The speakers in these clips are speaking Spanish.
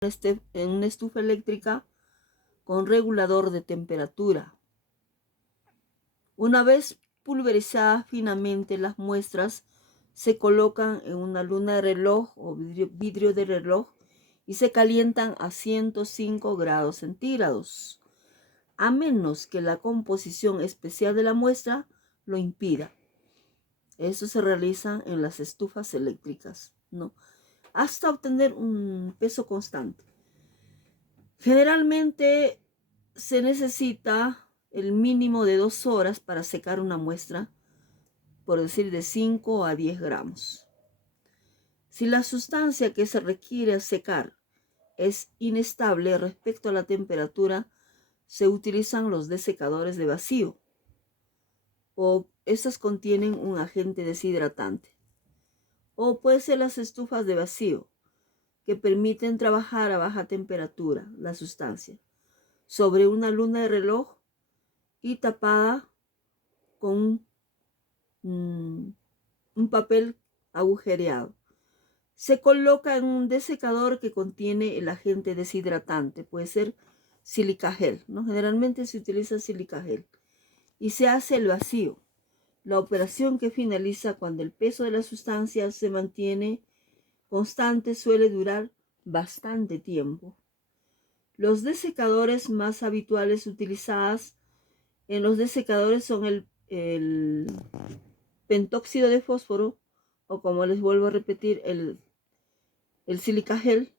en una estufa eléctrica con regulador de temperatura. Una vez pulverizadas finamente, las muestras se colocan en una luna de reloj o vidrio de reloj y se calientan a 105 grados centígrados, a menos que la composición especial de la muestra lo impida. Eso se realiza en las estufas eléctricas, ¿no? Hasta obtener un peso constante. Generalmente se necesita el mínimo de 2 horas para secar una muestra, por decir de 5 a 10 gramos. Si la sustancia que se requiere secar es inestable respecto a la temperatura, se utilizan los desecadores de vacío o estas contienen un agente deshidratante. O puede ser las estufas de vacío, que permiten trabajar a baja temperatura la sustancia sobre una luna de reloj y tapada con un papel agujereado. Se coloca en un desecador que contiene el agente deshidratante, puede ser sílica gel, ¿no? Generalmente se utiliza sílica gel y se hace el vacío. La operación que finaliza cuando el peso de la sustancia se mantiene constante suele durar bastante tiempo. Los desecadores más habituales utilizados en los desecadores son el pentóxido de fósforo, o como les vuelvo a repetir, el sílica gel,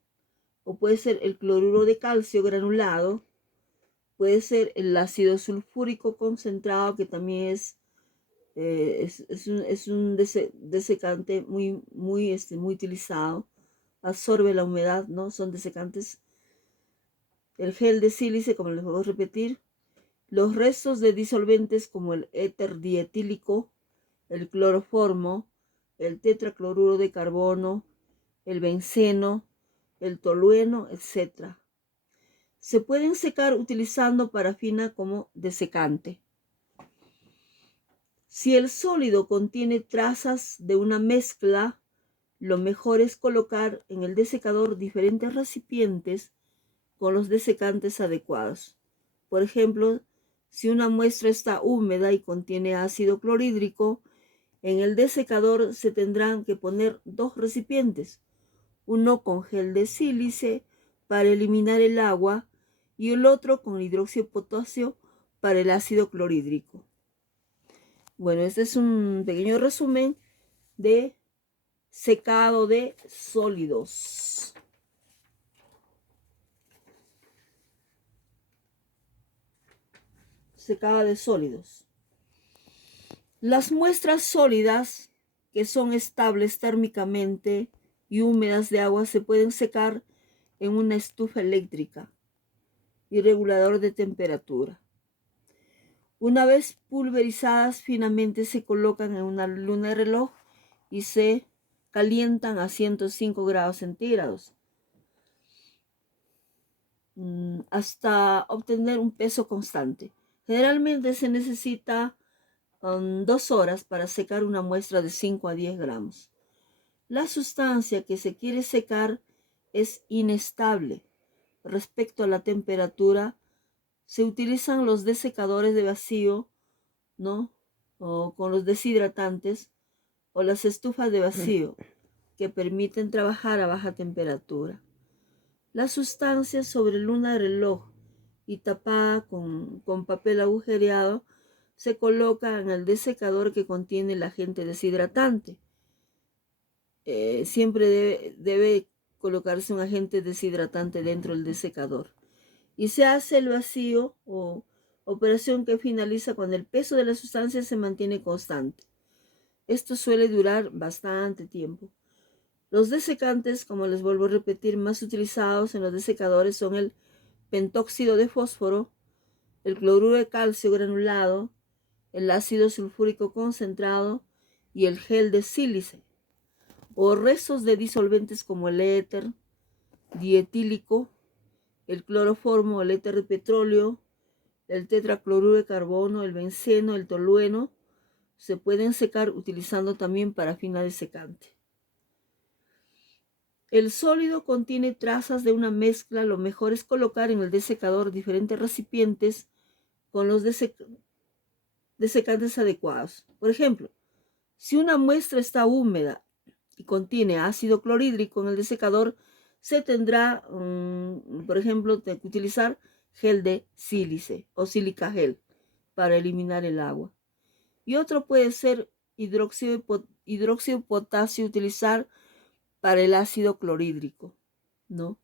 o puede ser el cloruro de calcio granulado, puede ser el ácido sulfúrico concentrado, que también es un desecante muy utilizado, absorbe la humedad, ¿no? Son desecantes. El gel de sílice, como les voy a repetir, los restos de disolventes como el éter dietílico, el cloroformo, el tetracloruro de carbono, el benceno, el tolueno, etc. Se pueden secar utilizando parafina como desecante. Si el sólido contiene trazas de una mezcla, lo mejor es colocar en el desecador diferentes recipientes con los desecantes adecuados. Por ejemplo, si una muestra está húmeda y contiene ácido clorhídrico, en el desecador se tendrán que poner 2 recipientes, uno con gel de sílice para eliminar el agua y el otro con hidróxido de potasio para el ácido clorhídrico. Bueno, este es un pequeño resumen de secado de sólidos. Secado de sólidos. Las muestras sólidas, que son estables térmicamente y húmedas de agua, se pueden secar en una estufa eléctrica y regulador de temperatura. Una vez pulverizadas, finamente se colocan en una luna de reloj y se calientan a 105 grados centígrados hasta obtener un peso constante. Generalmente se necesita 2 horas para secar una muestra de 5 a 10 gramos. La sustancia que se quiere secar es inestable respecto a la temperatura. Se utilizan los desecadores de vacío, ¿no? O con los deshidratantes o las estufas de vacío que permiten trabajar a baja temperatura. La sustancia sobre luna de reloj y tapada con papel agujereado se coloca en el desecador que contiene el agente deshidratante. Siempre debe colocarse un agente deshidratante dentro del desecador. Y se hace el vacío o operación que finaliza cuando el peso de la sustancia se mantiene constante. Esto suele durar bastante tiempo. Los desecantes, como les vuelvo a repetir, más utilizados en los desecadores son el pentóxido de fósforo, el cloruro de calcio granulado, el ácido sulfúrico concentrado y el gel de sílice, o restos de disolventes como el éter dietílico, el cloroformo, el éter de petróleo, el tetracloruro de carbono, el benceno, el tolueno. Se pueden secar utilizando también parafina desecante. el sólido contiene trazas de una mezcla. Lo mejor es colocar en el desecador diferentes recipientes con los desecantes adecuados. Por ejemplo, si una muestra está húmeda y contiene ácido clorhídrico en el desecador, se tendrá, por ejemplo, que utilizar gel de sílice o sílica gel para eliminar el agua. Y otro puede ser hidróxido de potasio, utilizar para el ácido clorhídrico, ¿no?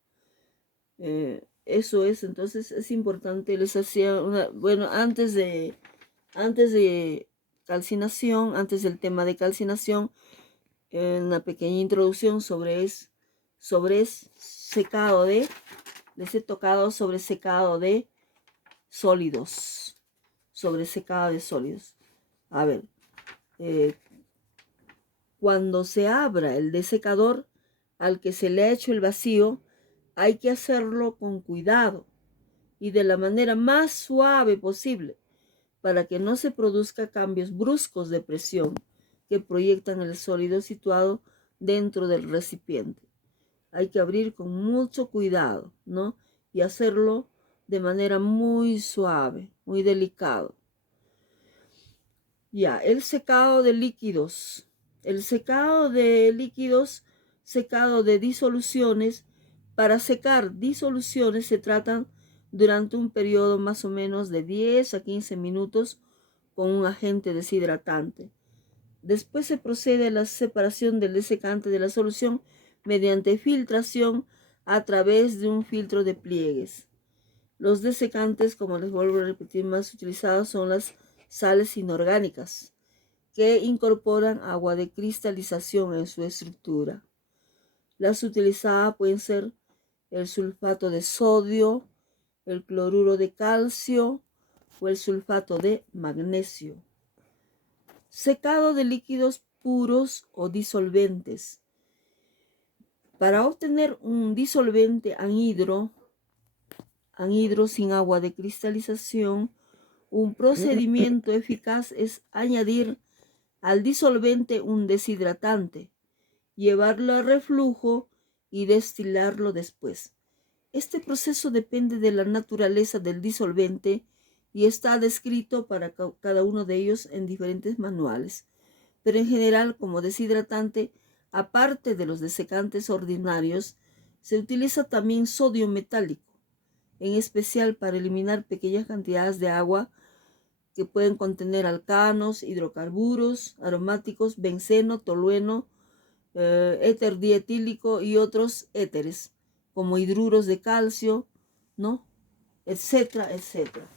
Eso es, entonces es importante. Les hacía bueno, antes de calcinación, antes del tema de calcinación, una pequeña introducción sobre secado de, les he tocado sobre secado de sólidos, A ver, cuando se abra el desecador al que se le ha hecho el vacío, hay que hacerlo con cuidado y de la manera más suave posible para que no se produzcan cambios bruscos de presión que proyectan el sólido situado dentro del recipiente. Hay que abrir con mucho cuidado, ¿no? Y hacerlo de manera muy suave, muy delicado. Ya, el secado de líquidos. El secado de líquidos, secado de disoluciones. Para secar disoluciones se tratan durante un periodo más o menos de 10 a 15 minutos con un agente deshidratante. Después se procede a la separación del desecante de la solución mediante filtración a través de un filtro de pliegues. Los desecantes, como les vuelvo a repetir, más utilizados son las sales inorgánicas, que incorporan agua de cristalización en su estructura. Las utilizadas pueden ser el sulfato de sodio, el cloruro de calcio o el sulfato de magnesio. Secado de líquidos puros o disolventes. Para obtener un disolvente anhidro sin agua de cristalización, un procedimiento eficaz es añadir al disolvente un deshidratante, llevarlo a reflujo y destilarlo después. Este proceso depende de la naturaleza del disolvente y está descrito para cada uno de ellos en diferentes manuales. Pero en general, como deshidratante, aparte de los desecantes ordinarios, se utiliza también sodio metálico, en especial para eliminar pequeñas cantidades de agua que pueden contener alcanos, hidrocarburos aromáticos, benceno, tolueno, éter dietílico y otros éteres, como hidruros de calcio, ¿no? Etcétera, etcétera.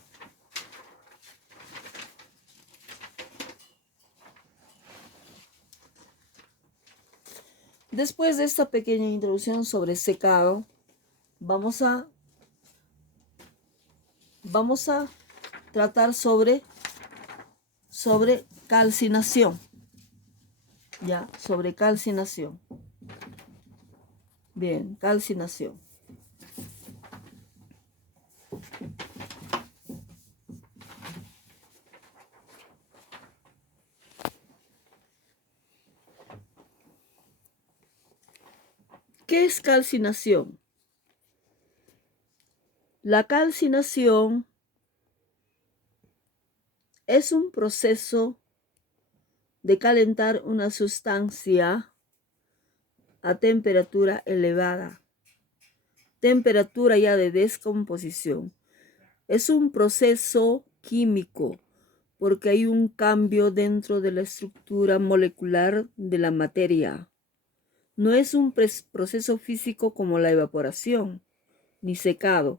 Después de esta pequeña introducción sobre secado, vamos a tratar sobre calcinación. Ya, sobre calcinación. Bien, calcinación. ¿Qué es calcinación? La calcinación es un proceso de calentar una sustancia a temperatura elevada, temperatura ya de descomposición. Es un proceso químico porque hay un cambio dentro de la estructura molecular de la materia. No es un proceso físico como la evaporación ni secado.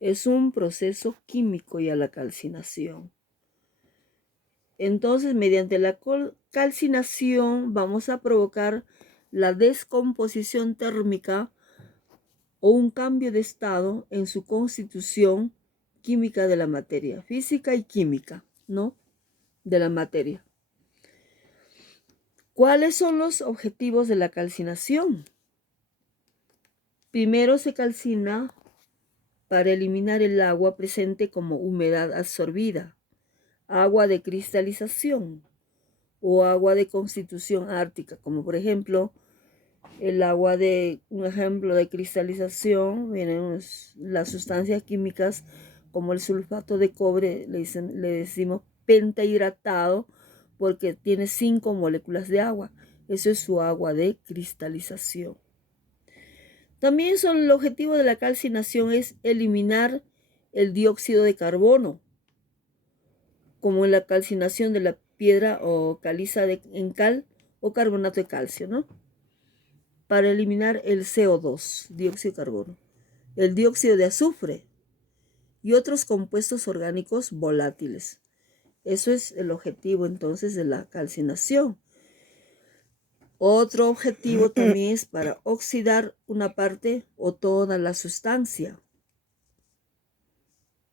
Es un proceso químico ya la calcinación. Entonces, mediante la calcinación vamos a provocar la descomposición térmica o un cambio de estado en su constitución química de la materia, física y química, ¿no? De la materia. ¿Cuáles son los objetivos de la calcinación? Primero se calcina para eliminar el agua presente como humedad absorbida, agua de cristalización o agua de constitución ártica, como por ejemplo El agua de, un ejemplo de cristalización, vienen las sustancias químicas como el sulfato de cobre, le decimos pentahidratado porque tiene 5 moléculas de agua. Eso es su agua de cristalización. También el objetivo de la calcinación es eliminar el dióxido de carbono, como en la calcinación de la piedra o caliza en cal o carbonato de calcio, ¿no? Para eliminar el CO2, dióxido de carbono, el dióxido de azufre y otros compuestos orgánicos volátiles. Eso es el objetivo entonces de la calcinación. Otro objetivo también es para oxidar una parte o toda la sustancia.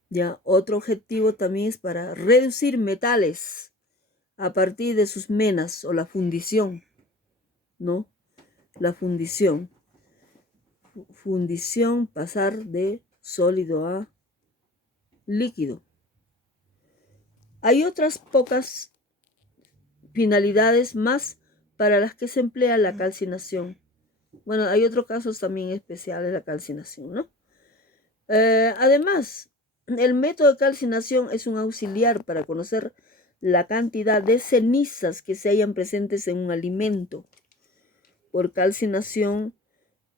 Ya, otro objetivo también es para reducir metales a partir de sus menas o la fundición, ¿no? La fundición. Fundición, pasar de sólido a líquido. Hay otras pocas finalidades más para las que se emplea la calcinación. Bueno, hay otros casos también especiales de la calcinación, ¿no? Además, el método de calcinación es un auxiliar para conocer la cantidad de cenizas que se hayan presentes en un alimento. Por calcinación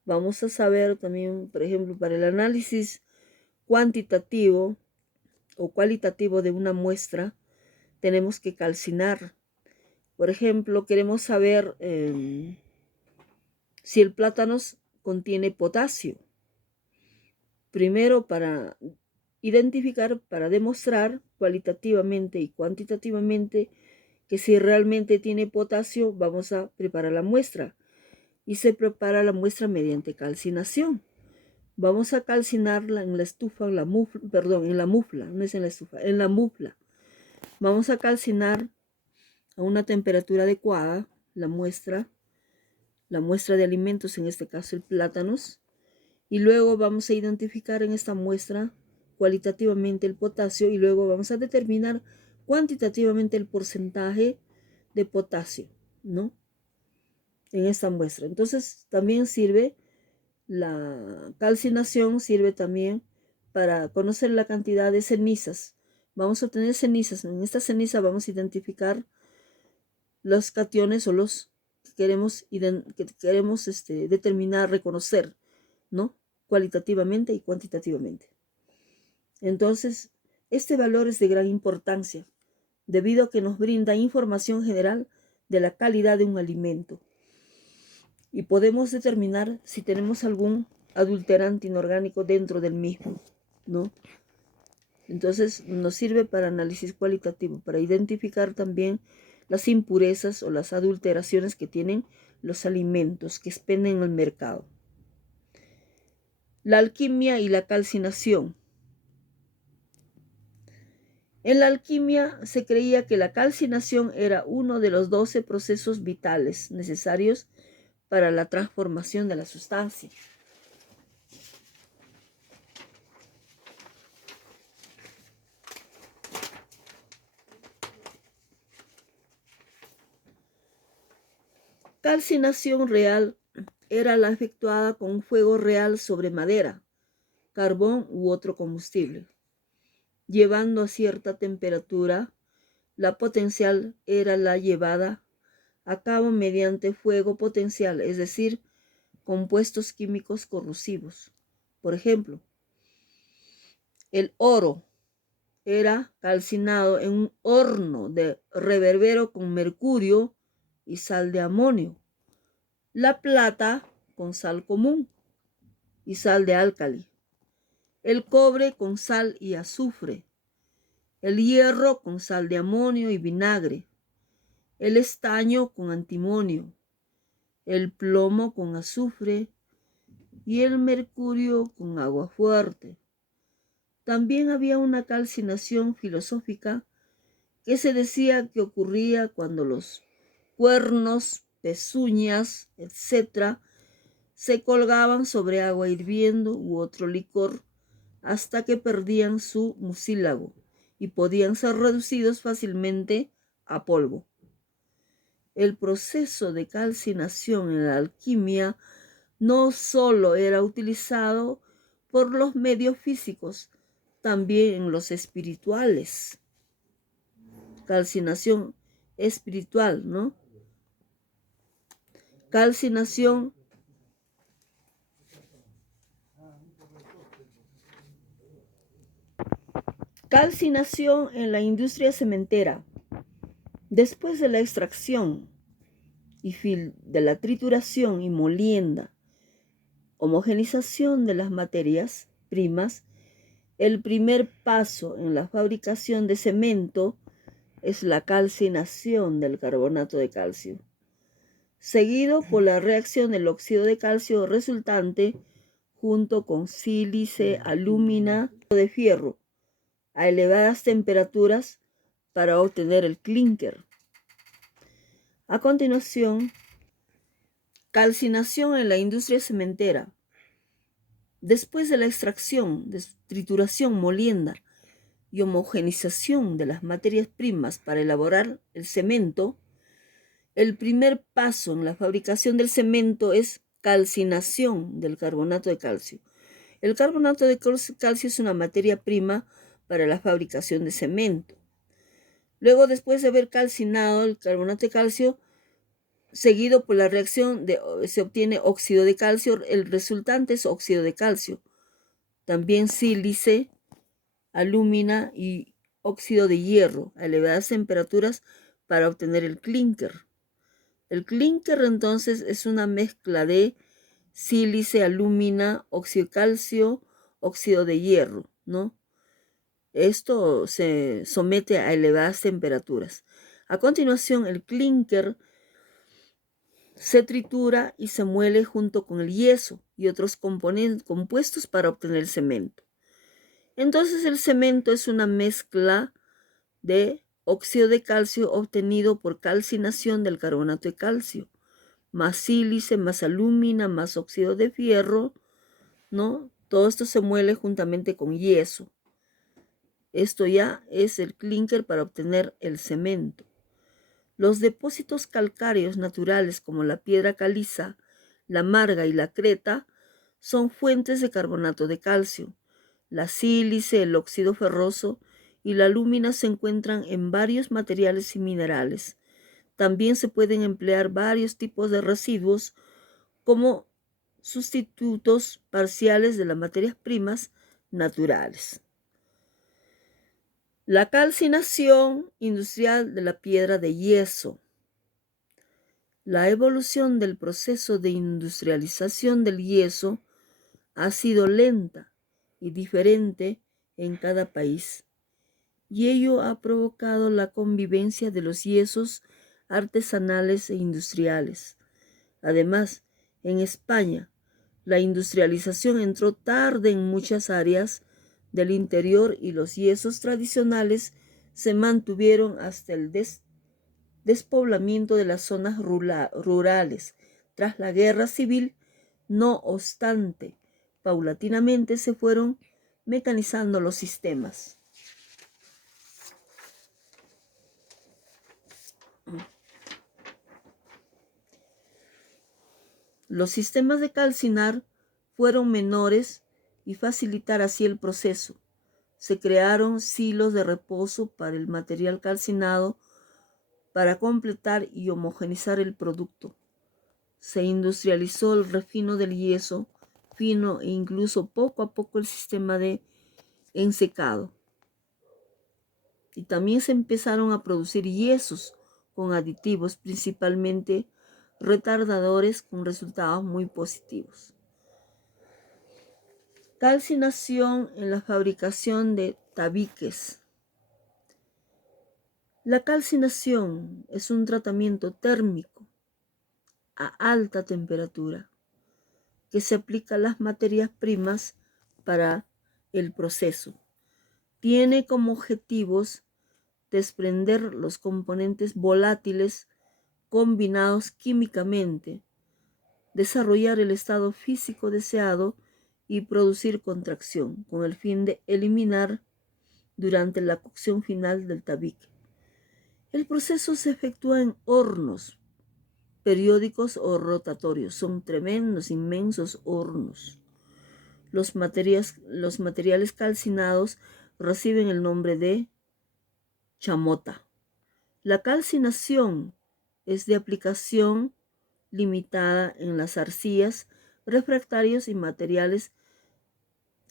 vamos a saber también, por ejemplo, para el análisis cuantitativo o cualitativo de una muestra, tenemos que calcinar. Por ejemplo, queremos saber si el plátano contiene potasio. Primero, para identificar, para demostrar cualitativamente y cuantitativamente que si realmente tiene potasio, vamos a preparar la muestra. Y se prepara la muestra mediante calcinación. Vamos a calcinarla en la estufa, en la mufla, no es en la estufa, en la mufla. Vamos a calcinar a una temperatura adecuada la muestra de alimentos, en este caso el plátanos, y luego vamos a identificar en esta muestra cualitativamente el potasio y luego vamos a determinar cuantitativamente el porcentaje de potasio, ¿no? En esta muestra. Entonces también sirve la calcinación, sirve también para conocer la cantidad de cenizas. Vamos a obtener cenizas. En esta ceniza vamos a identificar los cationes o los que queremos determinar, reconocer, ¿no? Cualitativamente y cuantitativamente. Entonces, este valor es de gran importancia, debido a que nos brinda información general de la calidad de un alimento. Y podemos determinar si tenemos algún adulterante inorgánico dentro del mismo, ¿no? Entonces, nos sirve para análisis cualitativo, para identificar también las impurezas o las adulteraciones que tienen los alimentos que expenden en el mercado. La alquimia y la calcinación. En la alquimia se creía que la calcinación era uno de los 12 procesos vitales necesarios para la transformación de la sustancia. Calcinación real era la efectuada con un fuego real sobre madera, carbón u otro combustible. Llevando a cierta temperatura, la potencial era la llevada a cabo mediante fuego potencial, es decir, compuestos químicos corrosivos. Por ejemplo, el oro era calcinado en un horno de reverbero con mercurio y sal de amonio. La plata con sal común y sal de álcali. El cobre con sal y azufre. El hierro con sal de amonio y vinagre. El estaño con antimonio. El plomo con azufre y el mercurio con agua fuerte. También había una calcinación filosófica que se decía que ocurría cuando los cuernos, pezuñas, etc., se colgaban sobre agua hirviendo u otro licor hasta que perdían su mucílago y podían ser reducidos fácilmente a polvo. el proceso de calcinación en la alquimia no solo era utilizado por los medios físicos, también en los espirituales. Calcinación espiritual, ¿no? Calcinación en la industria cementera. Después de la extracción y de la trituración y molienda, homogenización de las materias primas, el primer paso en la fabricación de cemento es la calcinación del carbonato de calcio, seguido por la reacción del óxido de calcio resultante junto con sílice, alúmina de fierro a elevadas temperaturas para obtener el clínker. A continuación, calcinación en la industria cementera. Después de la extracción, trituración, molienda y homogenización de las materias primas para elaborar el cemento, el primer paso en la fabricación del cemento es calcinación del carbonato de calcio. El carbonato de calcio es una materia prima para la fabricación de cemento. Luego, después de haber calcinado el carbonato de calcio, seguido por la reacción se obtiene óxido de calcio, el resultante es óxido de calcio. También sílice, alúmina y óxido de hierro a elevadas temperaturas para obtener el clínker. El clínker entonces es una mezcla de sílice, alúmina, óxido de calcio, óxido de hierro, ¿no? Esto se somete a elevadas temperaturas. A continuación, el clínker se tritura y se muele junto con el yeso y otros compuestos para obtener el cemento. Entonces, el cemento es una mezcla de óxido de calcio obtenido por calcinación del carbonato de calcio, más sílice, más alúmina, más óxido de fierro, ¿no? Todo esto se muele juntamente con yeso. Esto ya es el clínker para obtener el cemento. Los depósitos calcáreos naturales como la piedra caliza, la marga y la creta son fuentes de carbonato de calcio. La sílice, el óxido ferroso y la alúmina se encuentran en varios materiales y minerales. También se pueden emplear varios tipos de residuos como sustitutos parciales de las materias primas naturales. La calcinación industrial de la piedra de yeso. La evolución del proceso de industrialización del yeso ha sido lenta y diferente en cada país, y ello ha provocado la convivencia de los yesos artesanales e industriales. Además, en España, la industrialización entró tarde en muchas áreas del interior y los yesos tradicionales se mantuvieron hasta el despoblamiento de las zonas rurales tras la guerra civil. No obstante, paulatinamente se fueron mecanizando los sistemas. Los sistemas de calcinar fueron menores y facilitar así el proceso. Se crearon silos de reposo para el material calcinado para completar y homogeneizar el producto. Se industrializó el refino del yeso fino e incluso poco a poco el sistema de ensecado. Y también se empezaron a producir yesos con aditivos, principalmente retardadores, con resultados muy positivos. Calcinación en la fabricación de tabiques. La calcinación es un tratamiento térmico a alta temperatura que se aplica a las materias primas para el proceso. Tiene como objetivos desprender los componentes volátiles combinados químicamente, desarrollar el estado físico deseado y producir contracción con el fin de eliminar durante la cocción final del tabique. El proceso se efectúa en hornos periódicos o rotatorios. Son tremendos, inmensos hornos. Los materiales calcinados reciben el nombre de chamota. La calcinación es de aplicación limitada en las arcillas, refractarios y materiales.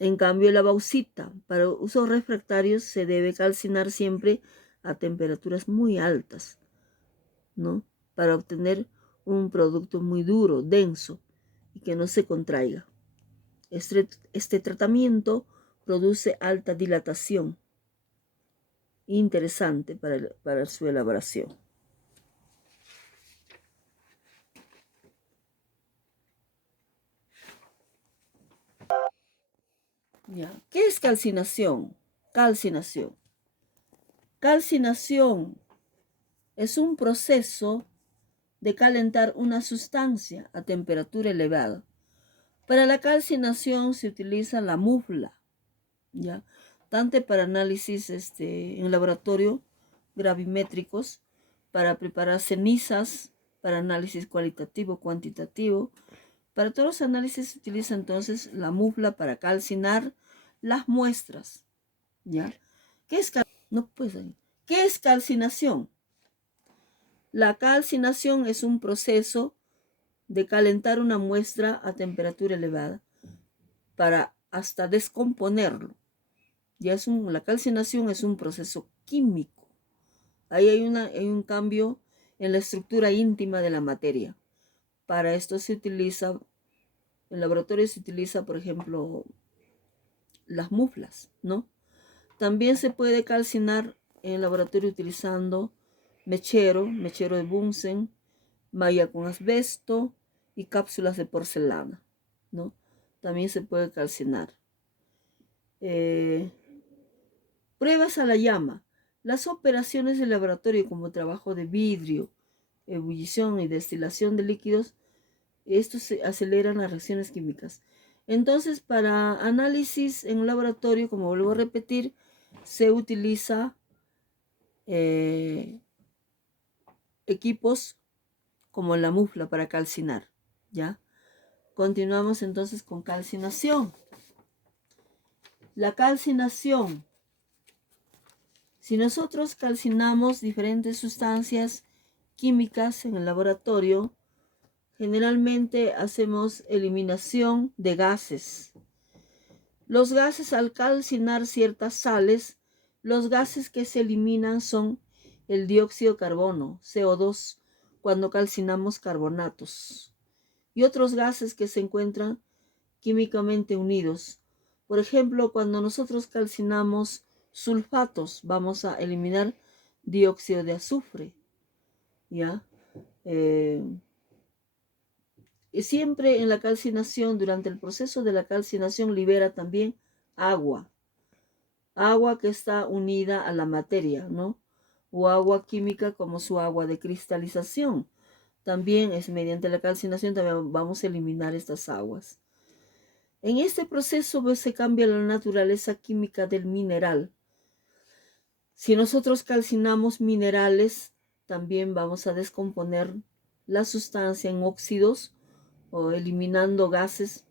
En cambio, la bauxita para usos refractarios se debe calcinar siempre a temperaturas muy altas, ¿no? Para obtener un producto muy duro, denso y que no se contraiga. Este tratamiento produce alta dilatación, interesante para su elaboración. ¿Ya? ¿Qué es calcinación? Calcinación. Calcinación es un proceso de calentar una sustancia a temperatura elevada. Para la calcinación se utiliza la mufla, ¿ya? Tanto para análisis en laboratorio, gravimétricos, para preparar cenizas, para análisis cualitativo, cuantitativo. Para todos los análisis se utiliza entonces la mufla para calcinar las muestras, ¿ya? No, pues, ¿qué es calcinación? La calcinación es un proceso de calentar una muestra a temperatura elevada para hasta descomponerlo. La calcinación es un proceso químico. Ahí hay un cambio en la estructura íntima de la materia. Para esto en laboratorio se utiliza, por ejemplo, las muflas, ¿no? También se puede calcinar en el laboratorio utilizando mechero de Bunsen, malla con asbesto y cápsulas de porcelana, ¿no? También se puede calcinar. Pruebas a la llama. Las operaciones de laboratorio como trabajo de vidrio, ebullición y destilación de líquidos, estos aceleran las reacciones químicas. Entonces, para análisis en un laboratorio, como vuelvo a repetir, se utiliza equipos como la mufla para calcinar, ¿ya? Continuamos entonces con calcinación. La calcinación. Si nosotros calcinamos diferentes sustancias químicas en el laboratorio, generalmente hacemos eliminación de gases. Los gases, al calcinar ciertas sales, los gases que se eliminan son el dióxido de carbono, CO2, cuando calcinamos carbonatos, y otros gases que se encuentran químicamente unidos. Por ejemplo, cuando nosotros calcinamos sulfatos, vamos a eliminar dióxido de azufre, ¿ya? Y siempre en la calcinación, durante el proceso de la calcinación, libera también agua que está unida a la materia, ¿no? O agua química como su agua de cristalización. También es mediante la calcinación, también vamos a eliminar estas aguas. En este proceso pues, se cambia la naturaleza química del mineral. Si nosotros calcinamos minerales, también vamos a descomponer la sustancia en óxidos o eliminando gases.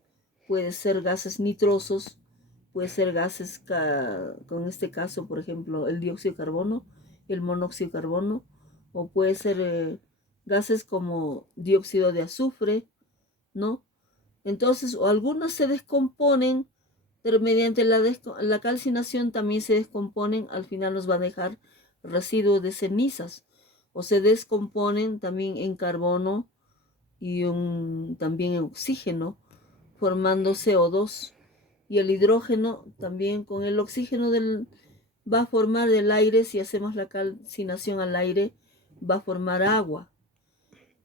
Puede ser gases nitrosos, puede ser gases, con este caso, por ejemplo, el dióxido de carbono, el monóxido de carbono, o puede ser gases como dióxido de azufre, ¿no? Entonces, o algunos se descomponen, pero mediante la calcinación también se descomponen, al final nos va a dejar residuos de cenizas, o se descomponen también en carbono y también en oxígeno, formando CO2. Y el hidrógeno también con el oxígeno va a formar el aire. Si hacemos la calcinación al aire, va a formar agua.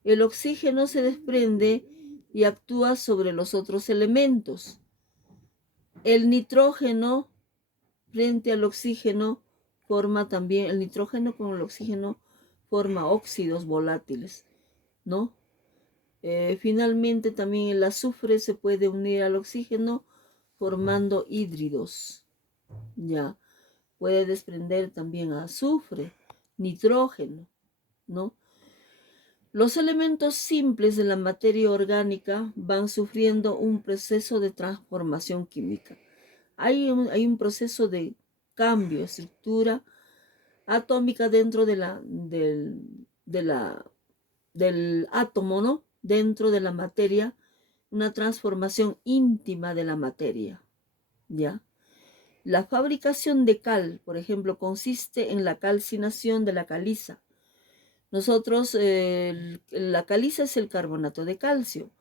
El oxígeno se desprende y actúa sobre los otros elementos. El nitrógeno frente al oxígeno el nitrógeno con el oxígeno forma óxidos volátiles, ¿no? Finalmente también el azufre se puede unir al oxígeno formando hídridos, ¿ya? Puede desprender también azufre, nitrógeno, ¿no? Los elementos simples de la materia orgánica van sufriendo un proceso de transformación química. Hay un proceso de cambio, estructura atómica dentro del átomo, ¿no? Dentro de la materia, una transformación íntima de la materia, ¿ya? La fabricación de cal, por ejemplo, consiste en la calcinación de la caliza. Nosotros, la caliza es el carbonato de calcio.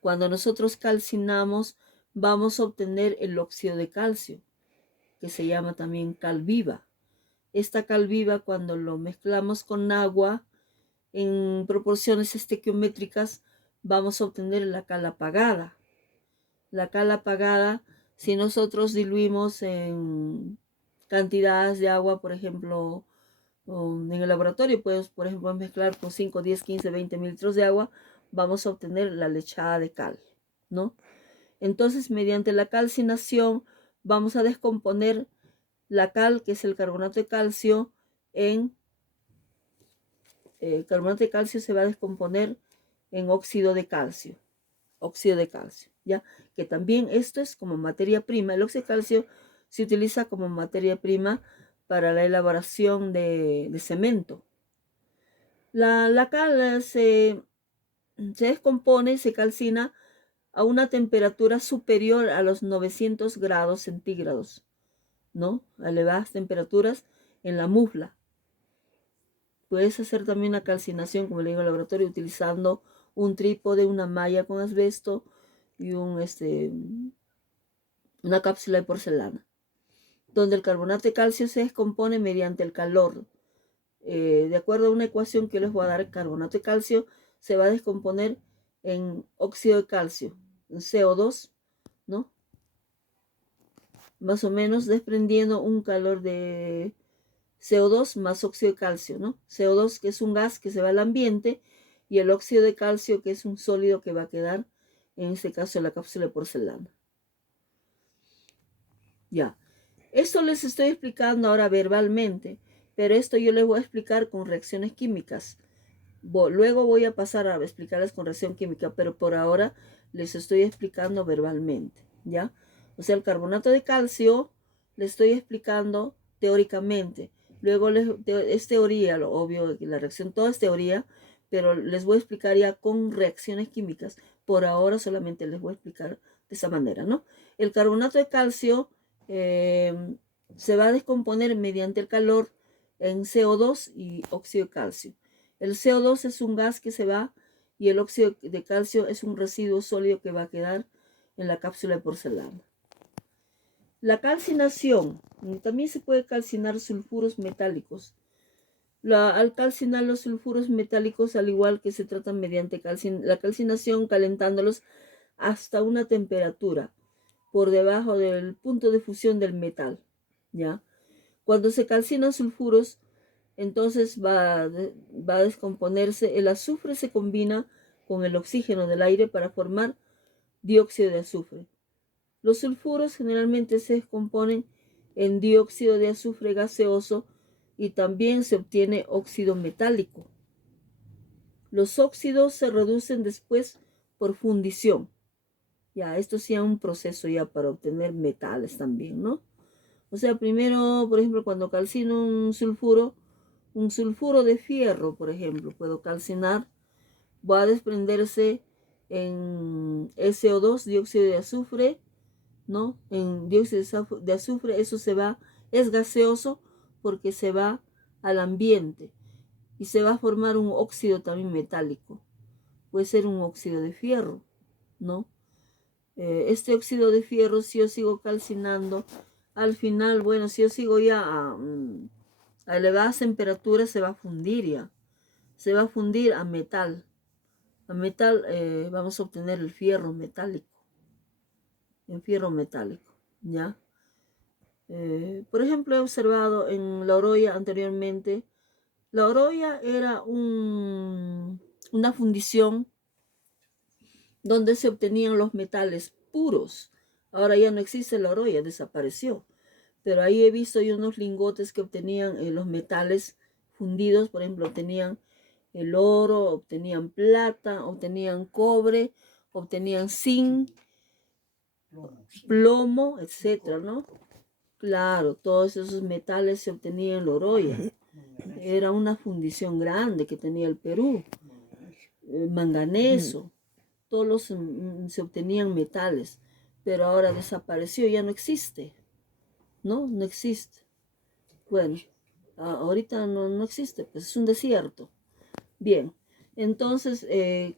Cuando nosotros calcinamos, vamos a obtener el óxido de calcio, que se llama también cal viva. Esta cal viva, cuando lo mezclamos con agua en proporciones estequiométricas, vamos a obtener la cal apagada. La cal apagada, si nosotros diluimos en cantidades de agua, por ejemplo, en el laboratorio, pues, por ejemplo, mezclar con 5, 10, 15, 20 mililitros de agua, vamos a obtener la lechada de cal, ¿no? Entonces, mediante la calcinación, vamos a descomponer la cal, que es el carbonato de calcio, en carbonato de calcio se va a descomponer en óxido de calcio, ¿ya? Que también esto es como materia prima. El óxido de calcio se utiliza como materia prima para la elaboración de cemento. La cal se descompone, se calcina a una temperatura superior a los 900 grados centígrados, ¿no? A elevadas temperaturas en la mufla. Puedes hacer también una calcinación, como le digo, en el laboratorio, utilizando un trípode, una malla con asbesto y una cápsula de porcelana, donde el carbonato de calcio se descompone mediante el calor. De acuerdo a una ecuación que les voy a dar, el carbonato de calcio se va a descomponer en óxido de calcio, en CO2, ¿no? Más o menos desprendiendo un calor de CO2 más óxido de calcio, ¿no? CO2, que es un gas que se va al ambiente, y el óxido de calcio, que es un sólido que va a quedar, en este caso, en la cápsula de porcelana. Ya. Esto les estoy explicando ahora verbalmente, pero esto yo les voy a explicar con reacciones químicas. Luego voy a pasar a explicarles con reacción química, pero por ahora les estoy explicando verbalmente, ¿ya? O sea, el carbonato de calcio les estoy explicando teóricamente. Luego es teoría, lo obvio, que la reacción todo es teoría, pero les voy a explicar ya con reacciones químicas. Por ahora solamente les voy a explicar de esa manera, ¿no? El carbonato de calcio se va a descomponer mediante el calor en CO2 y óxido de calcio. El CO2 es un gas que se va y el óxido de calcio es un residuo sólido que va a quedar en la cápsula de porcelana. La calcinación. También se puede calcinar sulfuros metálicos. Al calcinar los sulfuros metálicos, al igual que se trata mediante la calcinación, calentándolos hasta una temperatura por debajo del punto de fusión del metal, ¿ya? Cuando se calcinan sulfuros, entonces va a descomponerse. El azufre se combina con el oxígeno del aire para formar dióxido de azufre. Los sulfuros generalmente se descomponen en dióxido de azufre gaseoso y también se obtiene óxido metálico. Los óxidos se reducen después por fundición. Ya, esto sí es un proceso ya para obtener metales también, ¿no? O sea, primero, por ejemplo, cuando calcino un sulfuro de fierro, por ejemplo, puedo calcinar, va a desprenderse en SO2, dióxido de azufre, ¿no? En dióxido de azufre, eso es gaseoso porque se va al ambiente y se va a formar un óxido también metálico. Puede ser un óxido de fierro, ¿no? Este óxido de fierro, si yo sigo calcinando, al final, bueno, si yo sigo ya a elevadas temperaturas, se va a fundir ya. Se va a fundir a metal. A metal vamos a obtener el fierro metálico. El fierro metálico, ¿ya? Por ejemplo, he observado en la oroya anteriormente. La oroya era una fundición donde se obtenían los metales puros. Ahora ya no existe la oroya, desapareció. Pero ahí he visto yo unos lingotes que obtenían los metales fundidos, por ejemplo, obtenían el oro, obtenían plata, obtenían cobre, obtenían zinc, plomo, etcétera, ¿no? Claro, todos esos metales se obtenían en Loroya. Era una fundición grande que tenía el Perú. Manganeso, todos se obtenían metales, pero ahora desapareció, ya no existe, ¿no? No existe. Bueno, ahorita no existe, pues es un desierto. Bien, entonces,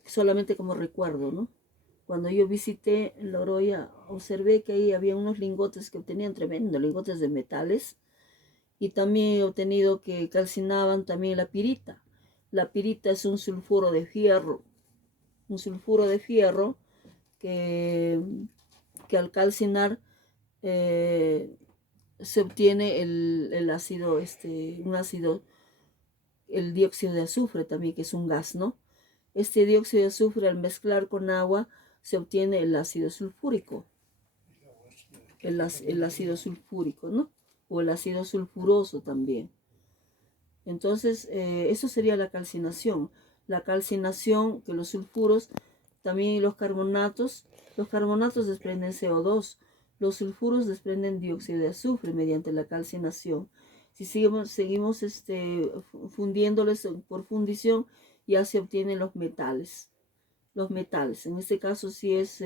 solamente como recuerdo, ¿no? Cuando yo visité Loroya, observé que ahí había unos lingotes que obtenían tremendos lingotes de metales, y también he obtenido que calcinaban también la pirita. La pirita es un sulfuro de fierro, que, que al calcinar se obtiene el ácido, un ácido, el dióxido de azufre también, que es un gas, ¿no? Este dióxido de azufre, al mezclar con agua, se obtiene el ácido sulfúrico, el ácido sulfúrico, ¿no? O el ácido sulfuroso también. Entonces, eso sería la calcinación. La calcinación, que los sulfuros, también los carbonatos desprenden CO2, los sulfuros desprenden dióxido de azufre mediante la calcinación. Si seguimos fundiéndoles por fundición, ya se obtienen los metales. Los metales, en este caso, si es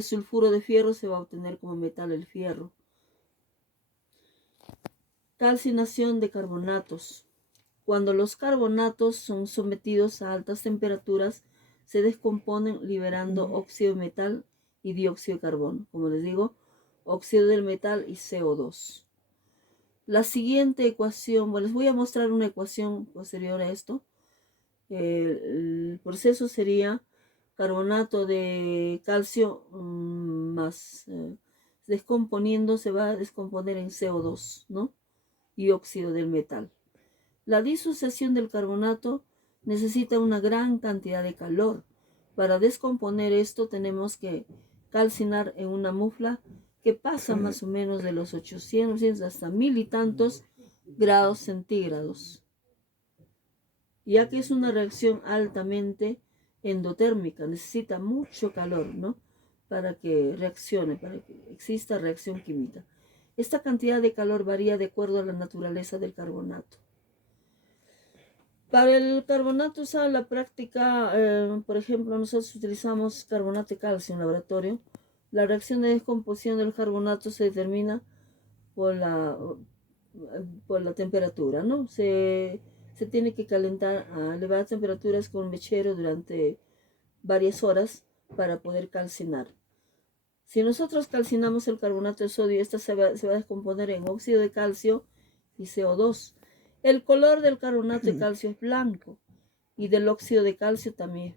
sulfuro de fierro, se va a obtener como metal el fierro. Calcinación de carbonatos. Cuando los carbonatos son sometidos a altas temperaturas, se descomponen liberando óxido de metal y dióxido de carbono. Como les digo, óxido del metal y CO2. La siguiente ecuación, bueno, les voy a mostrar una ecuación posterior a esto. El proceso sería carbonato de calcio más descomponiendo, se va a descomponer en CO2, ¿no? Y óxido del metal. La disociación del carbonato necesita una gran cantidad de calor. Para descomponer esto tenemos que calcinar en una mufla que pasa más o menos de los 800 hasta 1000 y tantos grados centígrados, ya que es una reacción altamente endotérmica, necesita mucho calor, ¿no? Para que reaccione, para que exista reacción química. Esta cantidad de calor varía de acuerdo a la naturaleza del carbonato. Para el carbonato usado en la práctica, por ejemplo, nosotros utilizamos carbonato de calcio en laboratorio. La reacción de descomposición del carbonato se determina por la temperatura, ¿no? Se tiene que calentar a elevadas temperaturas con mechero durante varias horas para poder calcinar. Si nosotros calcinamos el carbonato de sodio, esta se va a descomponer en óxido de calcio y CO2. El color del carbonato de calcio es blanco y del óxido de calcio también